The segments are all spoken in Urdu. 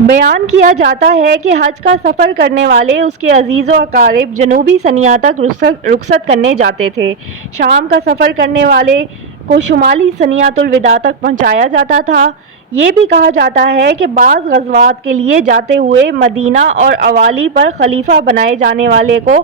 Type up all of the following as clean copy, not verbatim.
بیان کیا جاتا ہے کہ حج کا سفر کرنے والے اس کے عزیز و اقارب جنوبی سنیا تک رخصت کرنے جاتے تھے۔ شام کا سفر کرنے والے کو شمالی سنیات الوداع تک پہنچایا جاتا تھا۔ یہ بھی کہا جاتا ہے کہ بعض غزوات کے لیے جاتے ہوئے مدینہ اور اوالی پر خلیفہ بنائے جانے والے کو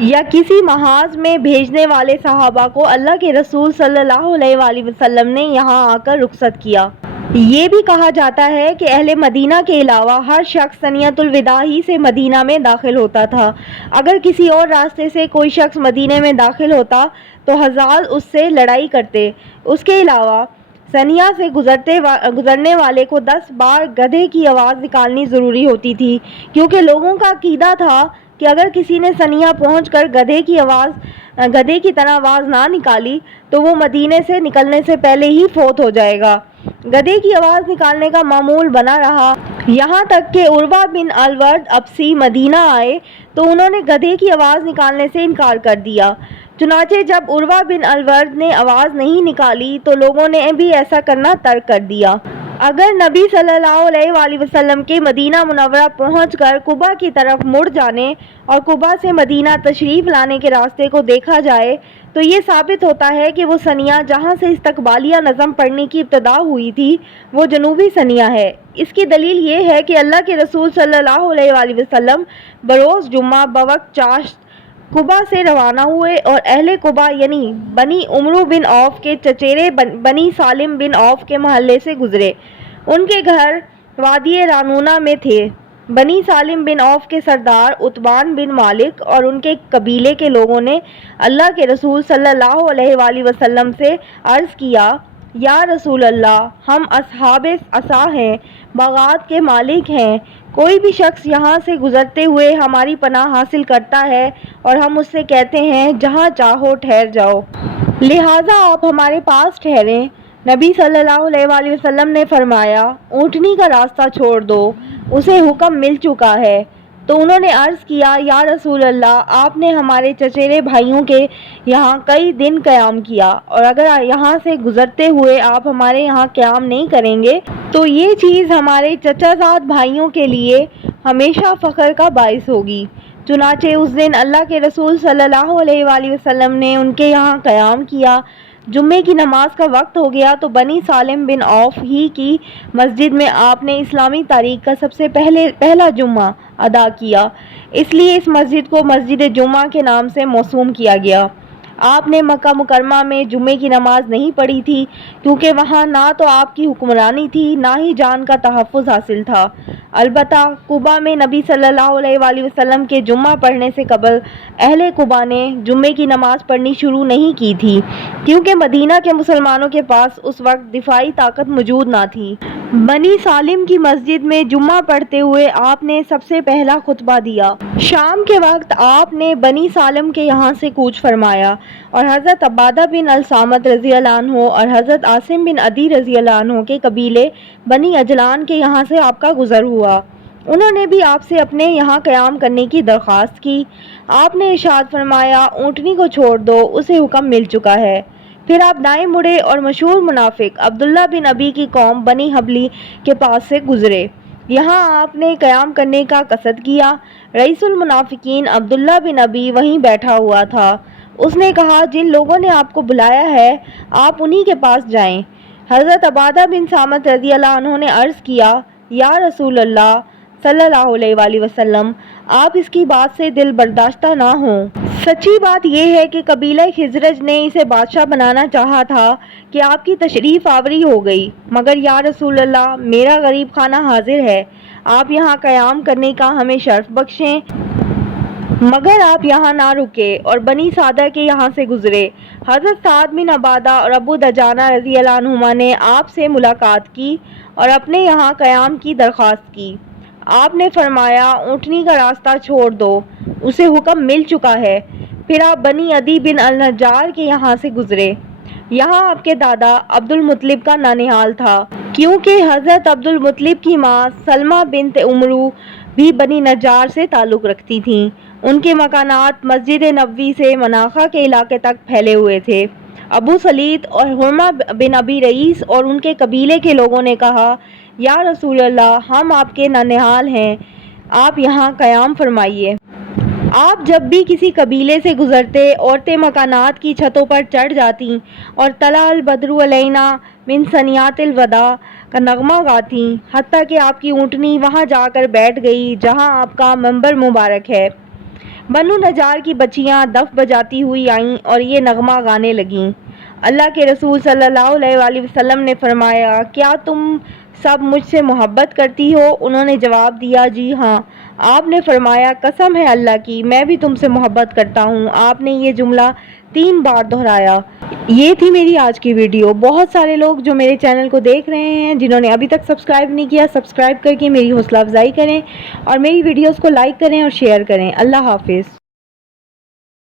یا کسی محاذ میں بھیجنے والے صحابہ کو اللہ کے رسول صلی اللہ علیہ وآلہ وسلم نے یہاں آ کر رخصت کیا۔ یہ بھی کہا جاتا ہے کہ اہل مدینہ کے علاوہ ہر شخص سنیۃ الوداع ہی سے مدینہ میں داخل ہوتا تھا۔ اگر کسی اور راستے سے کوئی شخص مدینہ میں داخل ہوتا تو حضرات اس سے لڑائی کرتے۔ اس کے علاوہ سنیا سے گزرنے والے کو 10 بار گدھے کی آواز نکالنی ضروری ہوتی تھی، کیونکہ لوگوں کا عقیدہ تھا کہ اگر کسی نے سنیا پہنچ کر گدھے کی طرح آواز نہ نکالی تو وہ مدینے سے نکلنے سے پہلے ہی فوت ہو جائے گا۔ گدھے کی آواز نکالنے کا معمول بنا رہا، یہاں تک کہ عروہ بن الورد ابسی مدینہ آئے تو انہوں نے گدھے کی آواز نکالنے سے انکار کر دیا۔ چنانچہ جب عروہ بن الورد نے آواز نہیں نکالی تو لوگوں نے بھی ایسا کرنا ترک کر دیا۔ اگر نبی صلی اللہ علیہ وآلہ وسلم کے مدینہ منورہ پہنچ کر قباء کی طرف مڑ جانے اور قباء سے مدینہ تشریف لانے کے راستے کو دیکھا جائے تو یہ ثابت ہوتا ہے کہ وہ سنیا جہاں سے استقبالیہ نظم پڑھنے کی ابتدا ہوئی تھی وہ جنوبی سنیا ہے۔ اس کی دلیل یہ ہے کہ اللہ کے رسول صلی اللہ علیہ وآلہ وسلم بروز جمعہ بوقت چاشت قباء سے روانہ ہوئے اور اہل قباء یعنی بنی عمرو بن عوف کے چچیرے بنی سالم بن عوف کے محلے سے گزرے۔ ان کے گھر وادی رانونہ میں تھے۔ بنی سالم بن عوف کے سردار عتبان بن مالک اور ان کے قبیلے کے لوگوں نے اللہ کے رسول صلی اللہ علیہ وآلہ وسلم سے عرض کیا، یا رسول اللہ، ہم اصحاب عصا ہیں، باغات کے مالک ہیں، کوئی بھی شخص یہاں سے گزرتے ہوئے ہماری پناہ حاصل کرتا ہے اور ہم اس سے کہتے ہیں جہاں چاہو ٹھہر جاؤ، لہٰذا آپ ہمارے پاس ٹھہریں۔ نبی صلی اللہ علیہ وآلہ وسلم نے فرمایا، اونٹنی کا راستہ چھوڑ دو، اسے حکم مل چکا ہے۔ تو انہوں نے عرض کیا، یا رسول اللہ، آپ نے ہمارے چچیرے بھائیوں کے یہاں کئی دن قیام کیا اور اگر یہاں سے گزرتے ہوئے آپ ہمارے یہاں قیام نہیں کریں گے تو یہ چیز ہمارے چچا زاد بھائیوں کے لیے ہمیشہ فخر کا باعث ہوگی۔ چنانچہ اس دن اللہ کے رسول صلی اللہ علیہ وآلہ وسلم نے ان کے یہاں قیام کیا۔ جمعے کی نماز کا وقت ہو گیا تو بنی سالم بن عوف ہی کی مسجد میں آپ نے اسلامی تاریخ کا سب سے پہلا جمعہ ادا کیا، اس لیے اس مسجد کو مسجد جمعہ کے نام سے موسوم کیا گیا۔ آپ نے مکہ مکرمہ میں جمعے کی نماز نہیں پڑھی تھی کیونکہ وہاں نہ تو آپ کی حکمرانی تھی نہ ہی جان کا تحفظ حاصل تھا۔ البتہ قباء میں نبی صلی اللہ علیہ وآلہ وسلم کے جمعہ پڑھنے سے قبل اہل قباء نے جمعے کی نماز پڑھنی شروع نہیں کی تھی کیونکہ مدینہ کے مسلمانوں کے پاس اس وقت دفاعی طاقت موجود نہ تھی۔ بنی سالم کی مسجد میں جمعہ پڑھتے ہوئے آپ نے سب سے پہلا خطبہ دیا۔ شام کے وقت آپ نے بنی سالم کے یہاں سے کوچ فرمایا اور حضرت عبادہ بن الصامت رضی اللہ عنہ اور حضرت عاصم بن عدی رضی اللہ عنہ کے قبیلے بنی اجلان کے یہاں سے آپ کا گزر ہوا۔ انہوں نے بھی آپ سے اپنے یہاں قیام کرنے کی درخواست کی۔ آپ نے ارشاد فرمایا، اونٹنی کو چھوڑ دو، اسے حکم مل چکا ہے۔ پھر آپ دائیں مڑے اور مشہور منافق عبداللہ بن ابی کی قوم بنی حبلی کے پاس سے گزرے۔ یہاں آپ نے قیام کرنے کا قصد کیا۔ رئیس المنافقین عبداللہ بن ابی وہیں بیٹھا ہوا تھا۔ اس نے کہا، جن لوگوں نے آپ کو بلایا ہے آپ انہی کے پاس جائیں۔ حضرت عبادہ بن صامت رضی اللہ عنہ نے عرض کیا، یا رسول اللہ صلی اللہ علیہ وآلہ وسلم، آپ اس کی بات سے دل برداشتہ نہ ہوں۔ سچی بات یہ ہے کہ قبیلہ خزرج نے اسے بادشاہ بنانا چاہا تھا کہ آپ کی تشریف آوری ہو گئی، مگر یا رسول اللہ، میرا غریب خانہ حاضر ہے، آپ یہاں قیام کرنے کا ہمیں شرف بخشیں۔ مگر آپ یہاں نہ رکے اور بنی سعدہ کے یہاں سے گزرے۔ حضرت سعد بن عبادہ اور ابو دجانہ رضی اللہ عنہما نے آپ سے ملاقات کی اور اپنے یہاں قیام کی درخواست کی۔ آپ نے فرمایا، اونٹنی کا راستہ چھوڑ دو، اسے حکم مل چکا ہے۔ پھر آپ بنی عدی بن النجار کے یہاں سے گزرے۔ یہاں آپ کے دادا عبد المطلب کا نانہال تھا، کیونکہ حضرت عبد المطلب کی ماں سلمہ بنت عمرو بھی بنی نجار سے تعلق رکھتی تھیں۔ ان کے مکانات مسجد نبوی سے مناخا کے علاقے تک پھیلے ہوئے تھے۔ ابو سلیت اور حرمہ بن ابی رئیس اور ان کے قبیلے کے لوگوں نے کہا، یا رسول اللہ، ہم آپ کے ننھال ہیں، آپ یہاں قیام فرمائیے۔ آپ جب بھی کسی قبیلے سے گزرتے، عورتیں مکانات کی چھتوں پر چڑھ جاتیں اور طلع البدر علینا من ثنیات الوداع کا نغمہ گاتیں، حتیٰ کہ آپ کی اونٹنی وہاں جا کر بیٹھ گئی جہاں آپ کا منبر مبارک ہے۔ بنو نجار کی بچیاں دف بجاتی ہوئی آئیں اور یہ نغمہ گانے لگیں۔ اللہ کے رسول صلی اللہ علیہ وآلہ وسلم نے فرمایا، کیا تم سب مجھ سے محبت کرتی ہو؟ انہوں نے جواب دیا، جی ہاں۔ آپ نے فرمایا، قسم ہے اللہ کی، میں بھی تم سے محبت کرتا ہوں۔ آپ نے یہ جملہ 3 بار دہرایا۔ یہ تھی میری آج کی ویڈیو۔ بہت سارے لوگ جو میرے چینل کو دیکھ رہے ہیں، جنہوں نے ابھی تک سبسکرائب نہیں کیا، سبسکرائب کر کے میری حوصلہ افزائی کریں اور میری ویڈیوز کو لائک کریں اور شیئر کریں۔ اللہ حافظ۔